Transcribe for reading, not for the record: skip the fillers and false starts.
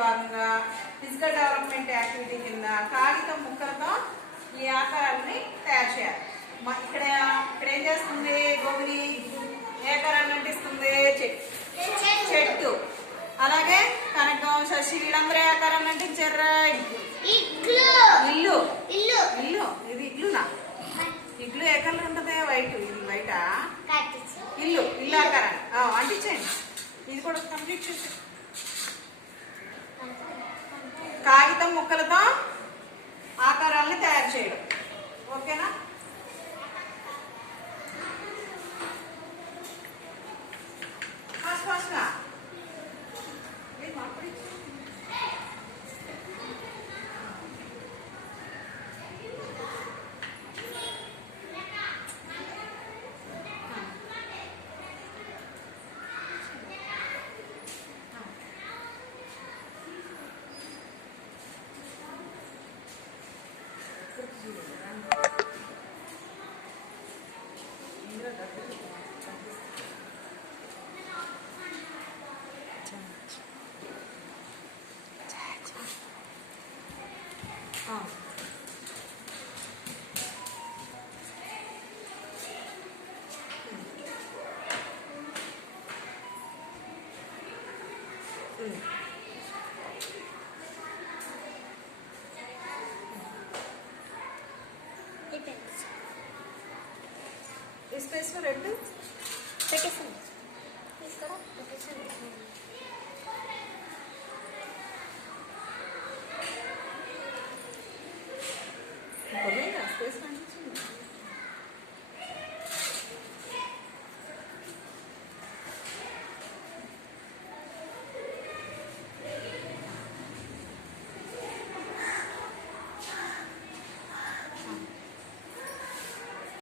భాగంగా physical development activity కింద కాగితం ముక్కలతో ఈ ఆకారాలని తయారు చేయాలి. ఇక్కడ ఏం చేస్తుంది గోగుని? ఏ ఆకారాన్ని అంటిస్తుంది? చెట్టు. అలాగే కనకం, శశి వీళ్ళందరూ ఏ ఆకారాన్ని అంటించారు? ఇల్లు. ఇల్లు. ఇది ఇల్లునా? ఇల్లు ఏ కలర్ ఉంటుంది? వైట్. ఇది వైట. ఇల్లు ఆకారాన్ని అంటించండి. ఇది కూడా కంప్లీట్ చేసి కాగితం ముక్కలతో ఆకారాలని తయారు చేయడం. ఓకేనా? ఫాస్ట్గా ఈ స్పేస్లో రెండు పెట్టేసాను.